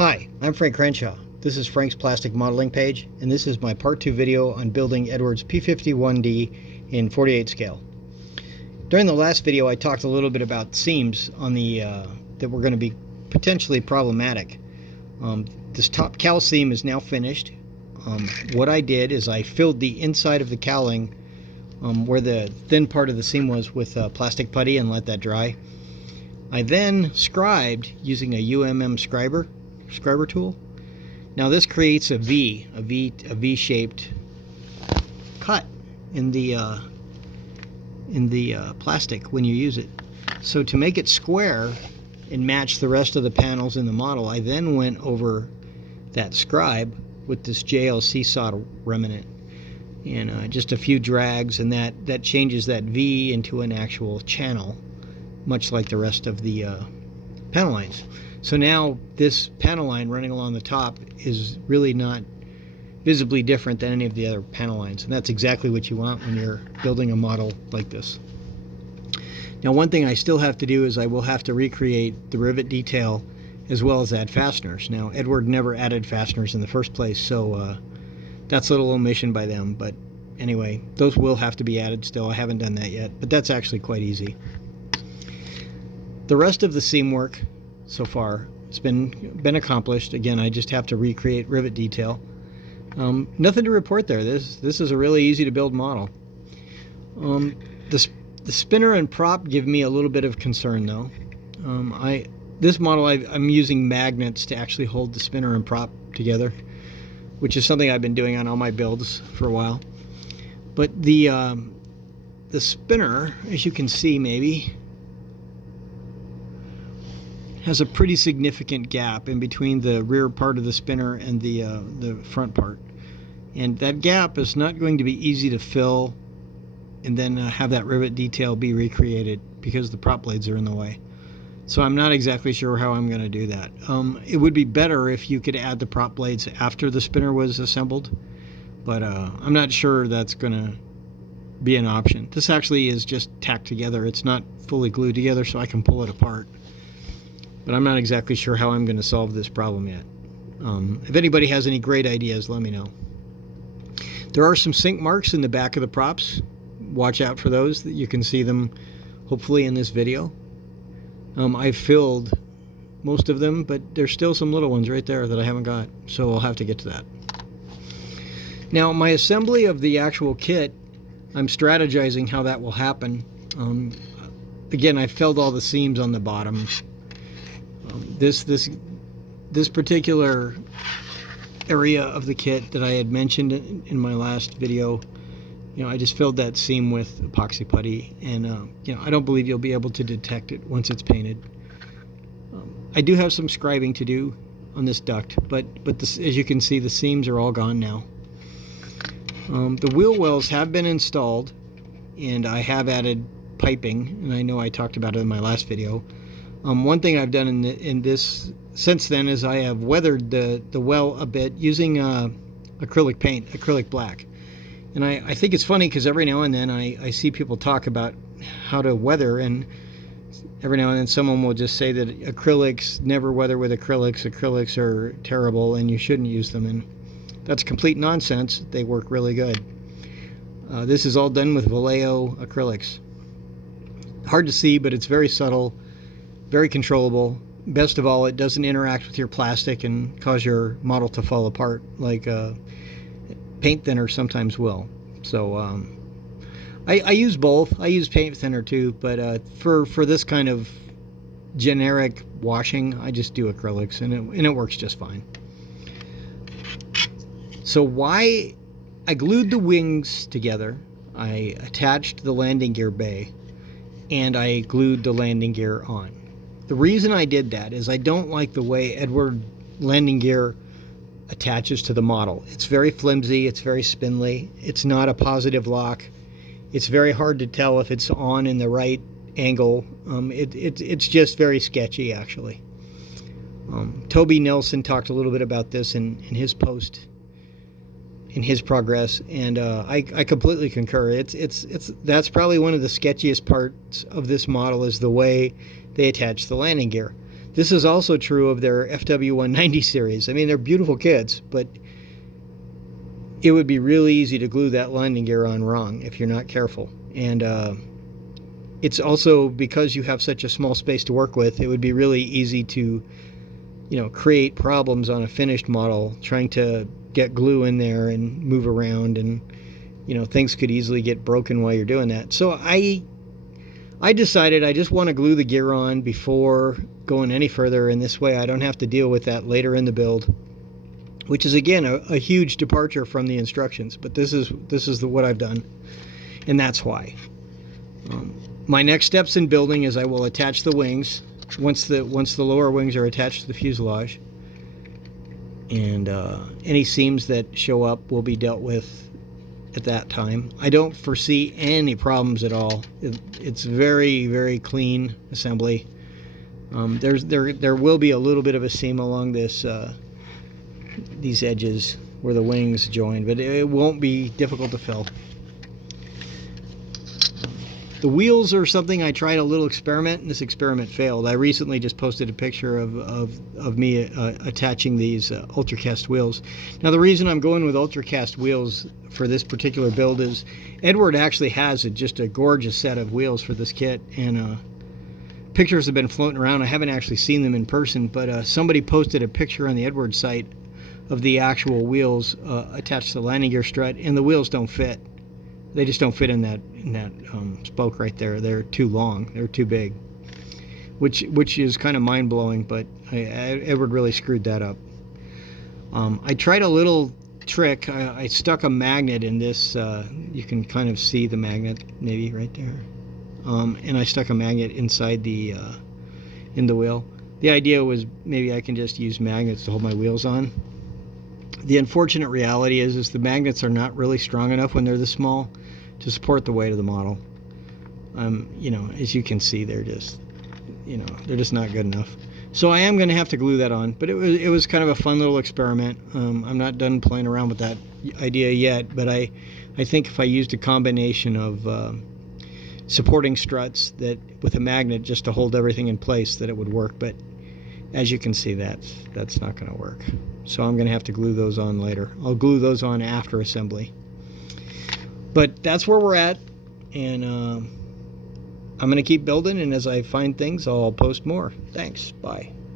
Hi, I'm Frank Crenshaw. This is Frank's Plastic Modeling page, and this is my part 2 video on building Eduard's P-51D in 48 scale. During the last video, I talked a little bit about seams on the that were going to be potentially problematic. This top cowl seam is now finished. What I did is I filled the inside of the cowling where the thin part of the seam was with plastic putty and let that dry. I then scribed using a UMM scriber tool. Now this creates a V-shaped cut in the plastic when you use it. So to make it square and match the rest of the panels in the model, I then went over that scribe with this JLC solder remnant and just a few drags, and that changes that V into an actual channel, much like the rest of the panel lines. So now this panel line running along the top is really not visibly different than any of the other panel lines, and that's exactly what you want when you're building a model like this. Now, one thing I still have to do is I will have to recreate the rivet detail as well as add fasteners. Now, Eduard never added fasteners in the first place, so that's a little omission by them, but anyway, those will have to be added still. I haven't done that yet, but that's actually quite easy. The rest of the seam work so far has been accomplished. Again, I just have to recreate rivet detail. Nothing to report there. This is a really easy to build model. The spinner and prop give me a little bit of concern though. This model I'm using magnets to actually hold the spinner and prop together, which is something I've been doing on all my builds for a while. But the spinner, as you can see maybe, has a pretty significant gap in between the rear part of the spinner and the front part. And that gap is not going to be easy to fill and then have that rivet detail be recreated because the prop blades are in the way. So I'm not exactly sure how I'm going to do that. It would be better if you could add the prop blades after the spinner was assembled, but I'm not sure that's going to be an option. This actually is just tacked together. It's not fully glued together, so I can pull it apart. But I'm not exactly sure how I'm going to solve this problem yet. If anybody has any great ideas, let me know. There are some sink marks in the back of the props. Watch out for those. You can see them hopefully in this video. I've filled most of them, but there's still some little ones right there that I haven't got, so I'll have to get to that. Now, my assembly of the actual kit, I'm strategizing how that will happen. Again, I filled all the seams on the bottom. This particular area of the kit that I had mentioned in my last video, I just filled that seam with epoxy putty, and I don't believe you'll be able to detect it once it's painted. I do have some scribing to do on this duct, but as you can see, the seams are all gone now. The wheel wells have been installed, and I have added piping, and I know I talked about it in my last video. One thing I've done in this since then is I have weathered the well a bit using acrylic paint, acrylic black. And I think it's funny because every now and then I see people talk about how to weather, and every now and then someone will just say that acrylics, never weather with acrylics. Acrylics are terrible and you shouldn't use them, and that's complete nonsense. They work really good. This is all done with Vallejo acrylics. Hard to see, but it's very subtle, very controllable. Best of all, it doesn't interact with your plastic and cause your model to fall apart like paint thinner sometimes will. So I use both. I use paint thinner too, but for this kind of generic washing, I just do acrylics, and it works just fine. So why I glued the wings together, I attached the landing gear bay, and I glued the landing gear on. The reason I did that is I don't like the way Eduard landing gear attaches to the model. It's very flimsy, it's very spindly, it's not a positive lock, it's very hard to tell if it's on in the right angle. It's just very sketchy actually. Toby Nelson talked a little bit about this in his post, in his progress, and I completely concur. That's probably one of the sketchiest parts of this model is the way they attach the landing gear. This is also true of their FW190 series. I mean, they're beautiful kits, but it would be really easy to glue that landing gear on wrong if you're not careful. And it's also, because you have such a small space to work with, it would be really easy to, create problems on a finished model trying to get glue in there and move around, and things could easily get broken while you're doing that. So I decided I just want to glue the gear on before going any further, and this way I don't have to deal with that later in the build, which is again a huge departure from the instructions, but this is what I've done, and that's why. My next steps in building is I will attach the wings once the lower wings are attached to the fuselage, and any seams that show up will be dealt with at that time. I don't foresee any problems at all. It's very, very clean assembly. There will be a little bit of a seam along this these edges where the wings join, but it won't be difficult to fill. The wheels are something I tried a little experiment, and this experiment failed. I recently just posted a picture of me attaching these ultracast wheels. Now, the reason I'm going with ultracast wheels for this particular build is Eduard actually has just a gorgeous set of wheels for this kit, and pictures have been floating around. I haven't actually seen them in person, but somebody posted a picture on the Eduard site of the actual wheels attached to the landing gear strut, and the wheels don't fit. They just don't fit in that spoke right there. They're too long. They're too big, which is kind of mind-blowing, but Eduard really screwed that up. I tried a little trick. I stuck a magnet in this. You can kind of see the magnet maybe right there. And I stuck a magnet inside in the wheel. The idea was maybe I can just use magnets to hold my wheels on. The unfortunate reality is the magnets are not really strong enough when they're this small to support the weight of the model. As you can see, they're just not good enough. So I am going to have to glue that on, but it was kind of a fun little experiment. I'm not done playing around with that idea yet, but I think if I used a combination of supporting struts that with a magnet just to hold everything in place, that it would work. But as you can see, that's not going to work. So I'm going to have to glue those on later. I'll glue those on after assembly. But that's where we're at, and I'm going to keep building, and as I find things, I'll post more. Thanks. Bye.